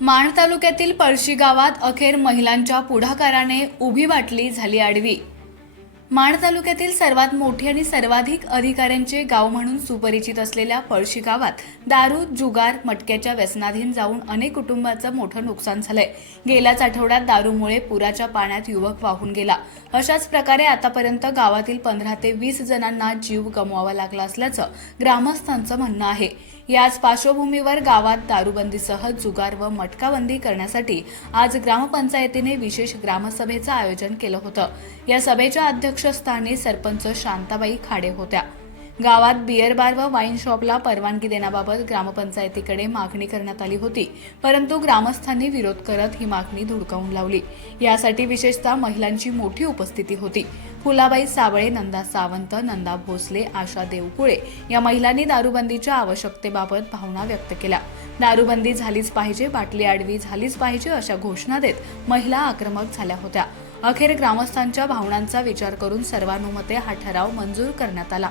माण तालुक्यातील पळशी गावात अखेर महिलांच्या पुढाकाराने उभी बाटली झाली आडवी. माण तालुक्यातील सर्वात मोठी आणि सर्वाधिक अधिकाऱ्यांचे गाव म्हणून सुपरिचित असलेल्या पळशी गावात दारू जुगार मटक्याच्या व्यसनाधीन जाऊन अनेक कुटुंबाचं मोठं नुकसान झालंय. गेल्याच आठवड्यात दारूमुळे पुराच्या पाण्यात युवक वाहून गेला. अशाच प्रकारे आतापर्यंत गावातील पंधरा ते वीस जणांना जीव गमवावा लागला असल्याचं ग्रामस्थांचं म्हणणं आहे. याच पार्श्वभूमीवर गावात दारूबंदीसह जुगार व मटकाबंदी करण्यासाठी आज ग्रामपंचायतीने विशेष ग्रामसभेचं आयोजन केलं होतं. या सभेच्या अध्यक्ष अध्यक्षस्थानी सरपंच शांताबाई खाडे होत्या. गावात बिअर बार व वाईन शॉपला परवानगी देण्याबाबत ग्रामपंचायतीकडे मागणी करण्यात आली होती. परंतु ग्रामस्थांनी विरोध करत ही मागणी धुडकावून लावली. यासाठी विशेषतः महिलांची मोठी उपस्थिती होती. फुलाबाई साबळे नंदा सावंत नंदा भोसले आशा देवकुळे या महिलांनी दारूबंदीच्या आवश्यकतेबाबत भावना व्यक्त केल्या. दारूबंदी झालीच पाहिजे बाटली आडवी झालीच पाहिजे अशा घोषणा देत महिला आक्रमक झाल्या होत्या. अखेर ग्रामस्थांच्या भावनांचा विचार करून सर्वानुमते हा ठराव मंजूर करण्यात आला.